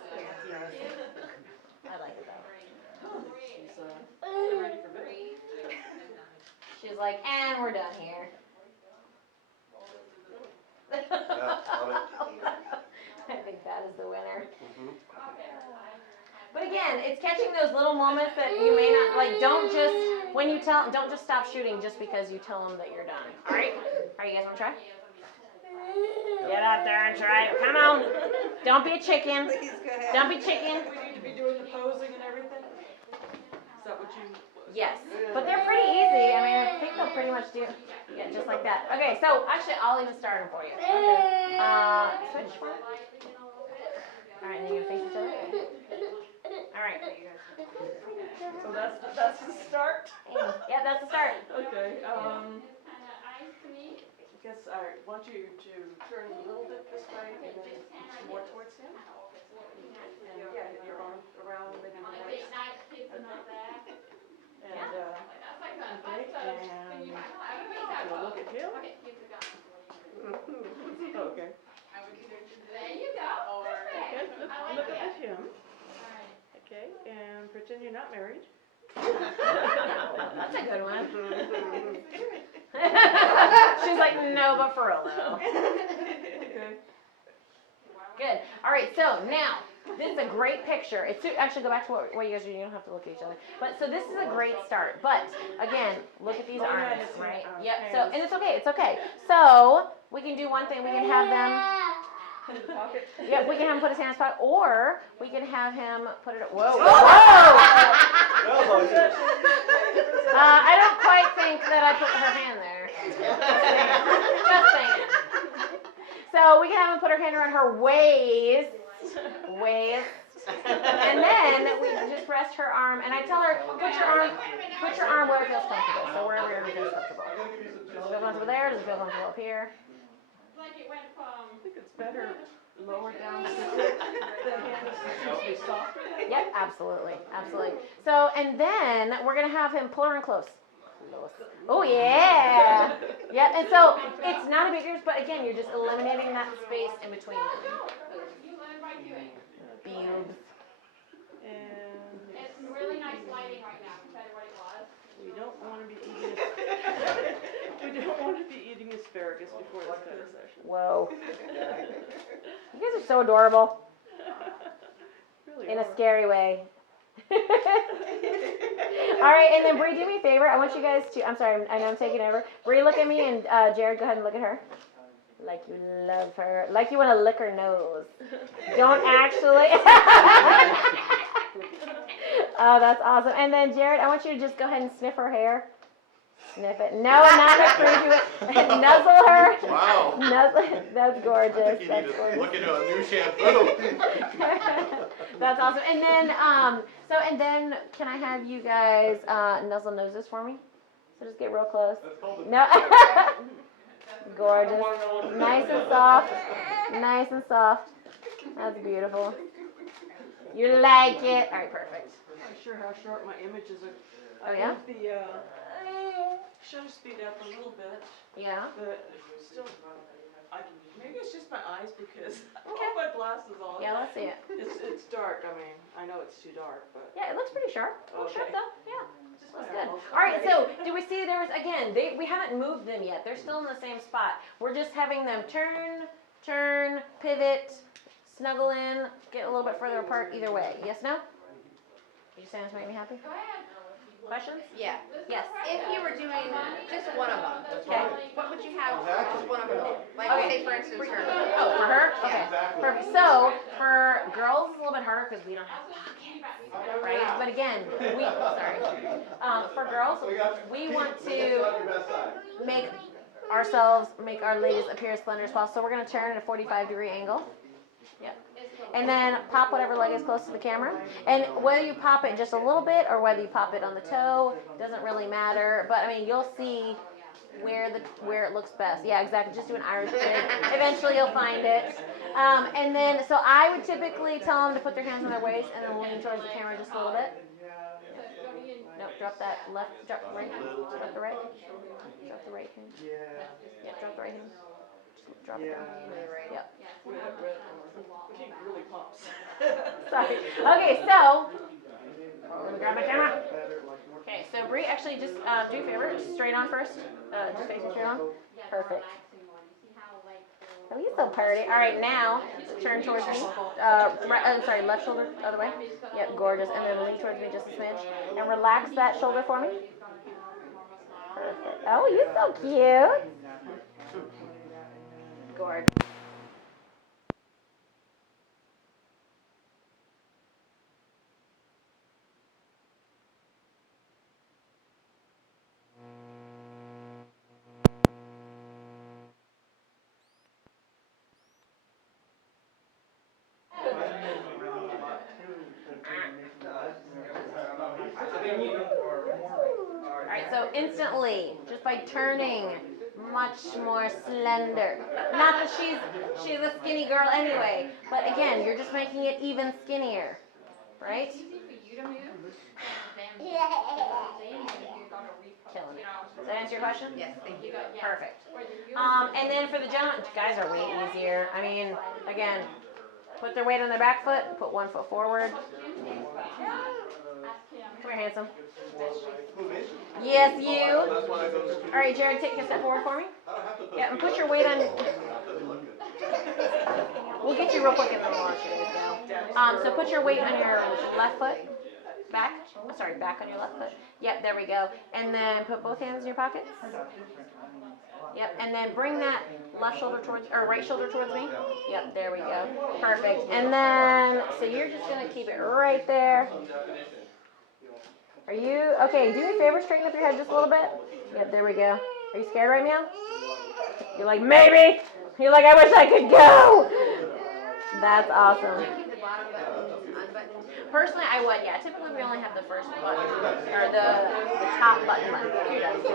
I like it though. She's ready for bed. She's like, and we're done here. Yeah, love it. I think that is the winner. But again, it's catching those little moments that you may not, like, don't just stop shooting just because you tell them that you're done. All right? All right, you guys want to try? Get out there and try it. Come on. Don't be a chicken. Please go ahead. Don't be chicken. We need to be doing the posing and everything? Is that what you Yes, but they're pretty easy. I mean, I think they'll pretty much do, yeah, just like that. Okay, so actually, I'll even start them for you. Switch one. All right, then you face each other. All right. So that's the start? Yeah, that's the start. Okay, I guess I want you to turn a little bit this way and then more towards him. And yeah, your arm around maybe the waist. And we'll look at him. Okay. There you go. Okay, look up at him. Okay, and pretend you're not married. That's a good one. She's like, no, but for real though. Okay. Good. All right, so now, this is a great picture. It's actually go back to what you guys do. You don't have to look at each other. But so this is a great start. But again, look at these arms, right? Yep. So and it's okay. It's okay. So we can do one thing. We can have them. Yeah, we can have him put his hands in his pocket, or we can have him put it. Whoa! Whoa! I don't quite think that I put her hand there. Just saying. So we can have him put her hand around her waist, and then we just rest her arm. And I tell her, put your arm where it feels comfortable. So wherever it feels comfortable. Does it feel comfortable there? Does it feel comfortable up here? I think it's better lower down so the hand seems to be softer. Yep, absolutely, absolutely. So, and then we're gonna have him pull her in close. Oh yeah. Yep. And so it's not a big difference, but again, you're just eliminating that space in between them. Boobs. And It's really nice lighting right now compared to what it was. we don't want to be eating asparagus before this kind of session. Whoa. You guys are so adorable Really in a are. scary way. All right, and then Bree, do me a favor. I want you guys to. I'm sorry, I know I'm taking over. Bree, look at me, and Jared, go ahead and look at her. Like you love her. Like you want to lick her nose. Don't actually. Oh, that's awesome. And then Jared, I want you to just go ahead and sniff her hair. Sniff it. No, not reprove it. Nuzzle her. Wow. Nuzzle. That's gorgeous. I think you That's need to gorgeous. look into a new shampoo. That's awesome. And then, and then, can I have you guys nuzzle noses for me? So just get real close. No. Gorgeous. Nice and soft. Nice and soft. That's beautiful. You like it? All right, perfect. I'm not sure how short my images are. Oh, yeah? moved the shutter speed up a little bit, Yeah. but still, maybe it's just my eyes because I have my glasses on. Yeah, let's see it. It's dark. I mean, I know it's too dark, but Yeah, it looks pretty sharp. Looks sharp Okay. though. Yeah. just That's my good. eyeballs. All right, so do we see there was, again, we haven't moved them yet. They're still in the same spot. We're just having them turn, pivot, snuggle in, get a little bit further apart either way. Yes, no? You just saying this make me happy? Go ahead. Questions? Yeah. Yes. If you were doing just one of them, Okay. what would you have just one of them do? Like, Okay. say for instance, her. Oh, for her? Okay. Perfect. So, for girls, it's a little bit harder because we don't have pockets, right? But again, for girls, we want to make our ladies appear as slender as possible. So we're going to turn at a 45-degree angle. Yep. And then pop whatever leg is close to the camera. And whether you pop it just a little bit or whether you pop it on the toe, doesn't really matter. But I mean, you'll see where it looks best. Yeah, exactly. Just do an Irish jig. Eventually you'll find it. And then, so I would typically tell them to put their hands on their waist and then lean towards the camera just a little bit. Nope, drop that left, drop right, drop the right. Drop the right hand. Yeah, drop the right hand. Just drop it down. Yep. He really pops. Sorry. Okay, so let me grab my camera. Okay, so Bree, actually just do a favor, just straight on first. Just face it straight on. Perfect. Oh, you're so pretty. All right, now turn towards me. Left shoulder, other way. Yep, gorgeous. And then lean towards me just a smidge. And relax that shoulder for me. Perfect. Oh, you're so cute. Gorgeous. So instantly, just by turning, much more slender. Not that she's a skinny girl anyway, but again, you're just making it even skinnier, right? It's easy for you to move than them. Killing it. Does that answer your question? Yes, thank you. Perfect. And then for the gentlemen, guys are way easier. I mean, again, put their weight on their back foot, put 1 foot forward. Come here, handsome. Yes, you. That's why I go to. All right, Jared, take a step forward for me. I don't have to put. Yeah, and put your weight on. Doesn't look good. We'll get you real quick and then we'll let you go. So put your weight on your left foot. Back. Oh, sorry, back on your left foot. Yep, there we go. And then put both hands in your pockets. Yep, and then bring that left shoulder towards, or right shoulder towards me. Yep, there we go. Perfect. And then, so you're just gonna keep it right there. Are you, okay, do me a favor, straighten up your head just a little bit. Yep, there we go. Are you scared right now? You're like, maybe. You're like, I wish I could go. That's awesome. Personally, I would, yeah. Typically, we only have the first button, or the top button. Here it is.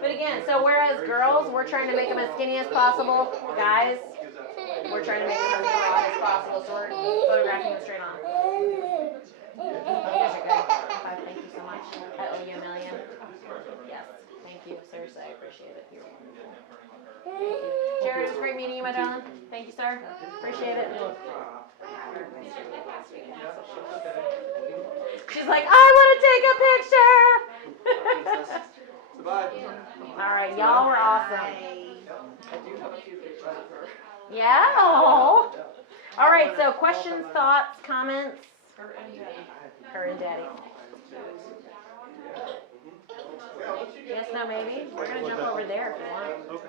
But again, so whereas girls, we're trying to make them as skinny as possible, guys, we're trying to make them as broad as possible, so we're photographing them straight on. You guys are great. Thank you so much. I owe you a million. Yes, thank you. Seriously, I appreciate it. You're wonderful. Thank you. Jared, it was great meeting you, my darling. Thank you, sir. Appreciate it. She's like, I want to take a picture. Goodbye. All right, y'all were awesome. I do have a few pictures of her. Yeah. All right, so questions, thoughts, comments? Her and Daddy. Her and Daddy. Yes, no, maybe. We're going to jump over there if you want. Okay.